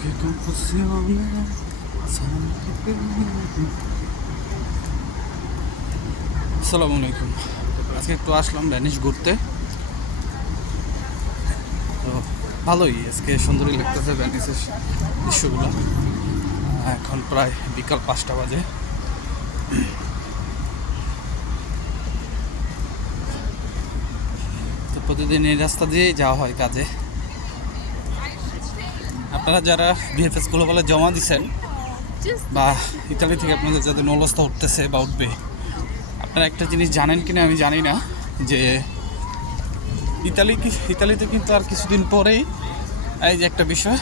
Che confusione, আসসালামু আলাইকুম। আজকে একটু আসলাম ভ্যানিশ ঘুরতে, তো ভালোই আজকে সুন্দরই লাগতেছে ভ্যানিসের দৃশ্যগুলো। এখন প্রায় বিকাল 5টা বাজে। তো প্রতিদিন এই রাস্তা দিয়েই যাওয়া হয় কাজে। আপনারা যারা বিএফএস গ্লোবালে জমা দিচ্ছেন বা ইতালি থেকে আপনাদের যাদের নলস্তা উঠতেছে বা উঠবে, আপনারা একটা জিনিস জানেন কিনা আমি জানি না, যে ইতালিতে কিন্তু আর কিছুদিন পরেই এই যে একটা বিষয়,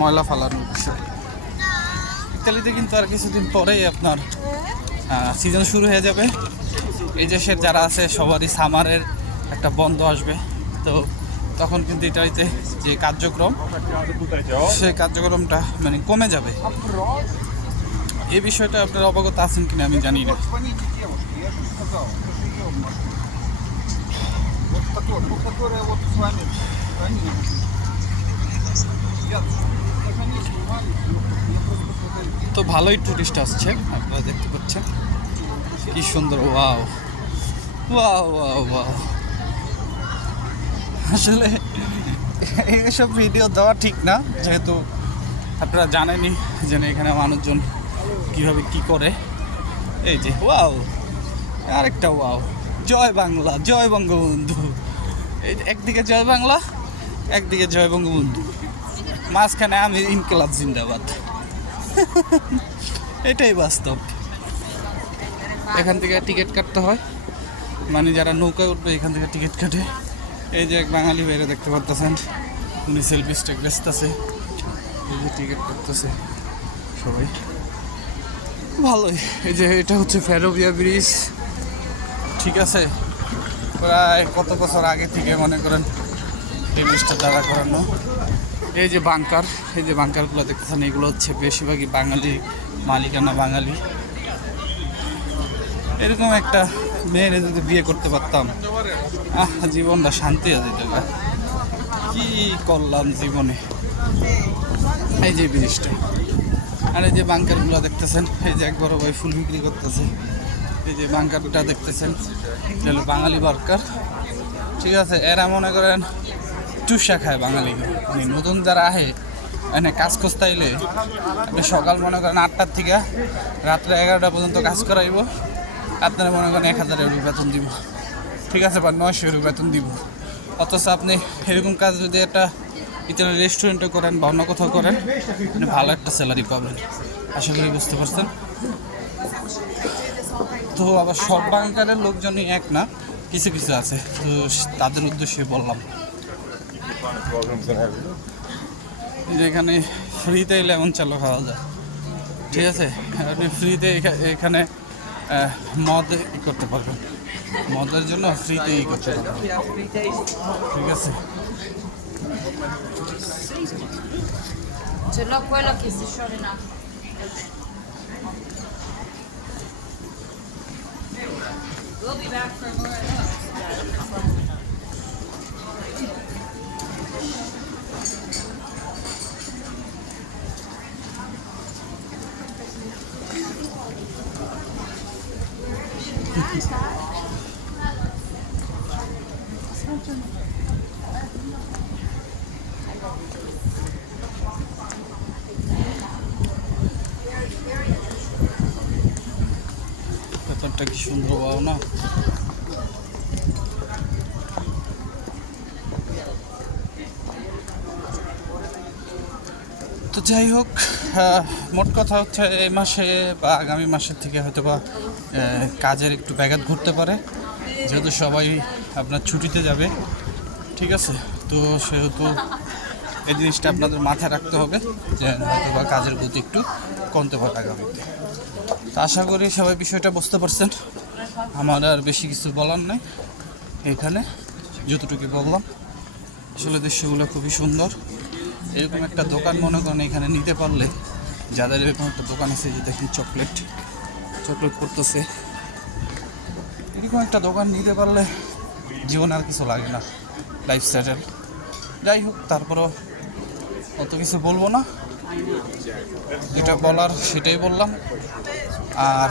ময়লা ফালানোর বিষয়, ইতালিতে কিন্তু আর কিছুদিন পরেই আপনার সিজন শুরু হয়ে যাবে। এই দেশের যারা আছে সবারই সামারের একটা বন্ধ আসবে, তো তখন কিন্তু ইতালিতে যে কার্যক্রম, সেই কার্যক্রমটা মানে কমে যাবে। এই বিষয়টা আপনারা অবগত আছেন কিনা আমি জানি না। তো ভালোই টুরিস্ট আসছে, আপনারা দেখতে পাচ্ছেন কি সুন্দর। ওয়াও ওয়াও ওয়াও ওয়াও, আসলে এইসব ভিডিও দেওয়া ঠিক না, যেহেতু আপনারা জানেনই যে এখানে মানুষজন কিভাবে কি করে। এই যে ওয়াও, আরেকটা ওয়াও, জয় বাংলা, জয় বঙ্গবন্ধু। এই একদিকে জয় বাংলা, একদিকে জয় বঙ্গবন্ধু, মাঝখানে আমি ইনকলাব জিন্দাবাদ। এটাই বাস্তব। এখান থেকে টিকিট কাটতে হয়, মানে যারা নৌকায় উঠবে এখান থেকে টিকিট কাটে। এই যে এক বাঙালি বাইরে দেখতে পারতেছেন, উনি সেলফি স্টিক বেচতেছে, এই যে টিকিট করতেছে সবাই। ভালোই। এই যে এটা হচ্ছে ফেরোভিয়া ব্রিজ, ঠিক আছে। প্রায় কত বছর আগে থেকে মনে করেন এই ব্রিজটা দাঁড়া করানো। এই যে বাংকার, এই যে বাংকারগুলো দেখতেছেন, এগুলো হচ্ছে বেশিরভাগই বাঙালি মালিকানা, বাঙালি। এরকম একটা মেয়ের যদি বিয়ে করতে পারতাম, জীবনটা শান্তি হয়ে যেত। কি করলাম জীবনে। এই যে ব্রিজটা, আর এই যে বাংকারগুলো দেখতেছেন, এই যে এক বড় ভাই ফুল বিক্রি করতেছে। এই যে বাংকারটা দেখতেছেন, এটা হলো বাঙালি বাংকার, ঠিক আছে। এরা মনে করেন চুষা খায় বাঙালি, মানে নতুন যারা আহে এনে কাজ খুঁজতে আইলে আপনি সকাল মনে করেন 8টার থেকে রাত্রে 11টা পর্যন্ত কাজ করাইব, আপনারা মনে করেন 1000 ইউরো বেতন দিব, ঠিক আছে, বা 900 ইউরো বেতন দিব। অথচ আপনি এরকম কাজ যদি একটা ইতালি রেস্টুরেন্টে করেন বা অন্য কোথাও করেন, আপনি ভালো একটা স্যালারি পাবেন। আশা করি বুঝতে পারছেন। তো আবার সব বাংকারের লোকজনই এক না, কিছু কিছু আছে, তো তাদের উদ্দেশ্যে বললাম যে এখানে ফ্রিতে লেমন চালু খাওয়া যায়, ঠিক আছে। আপনি ফ্রিতে এখানে মদ করতে পারবেন, মদের জন্য ফ্রিতে করতে পারবেন, ঠিক আছে। Ce l'ho quello che si scioglie. We'll be back for more of those. ব্যাপারটা কি সুন্দর, পাও না? তো যাই হোক, মোট কথা হচ্ছে এই মাসে বা আগামী মাসের থেকে হয়তো বা কাজের একটু ব্যাঘাত ঘটতে পারে, যেহেতু সবাই আপনার ছুটিতে যাবে, ঠিক আছে। তো সেহেতু এই জিনিসটা আপনাদের মাথায় রাখতে হবে যে হয়তো বা কাজের গতি একটু কমতে পারে আগামীতে। তো আশা করি সবাই বিষয়টা বুঝতে পারছেন। আমার আর বেশি কিছু বলার নেই, এখানে যতটুকু বললাম। আসলে দৃশ্যগুলো খুবই সুন্দর। এরকম একটা দোকান মনে করেন এখানে নিতে পারলে, যাদের এরকম একটা দোকান আছে, যে দেখি চকলেট করতেছে, এরকম একটা দোকান নিতে পারলে জীবন আর কিছু লাগে না, লাইফ সেটেল। যাই হোক, তারপরও অত কিছু বলবো না, যেটা বলার সেটাই বললাম। আর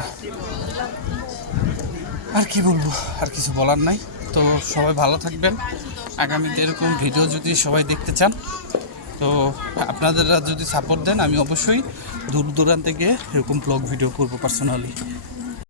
আর কি বলবো, আর কিছু বলার নাই। তো সবাই ভালো থাকবেন। আগামীতে এরকম ভিডিও যদি সবাই দেখতে চান, তো আপনারা যদি সাপোর্ট দেন, আমি অবশ্যই দূর দূরান্তে গিয়ে এরকম ব্লগ ভিডিও করবো পার্সোনালি।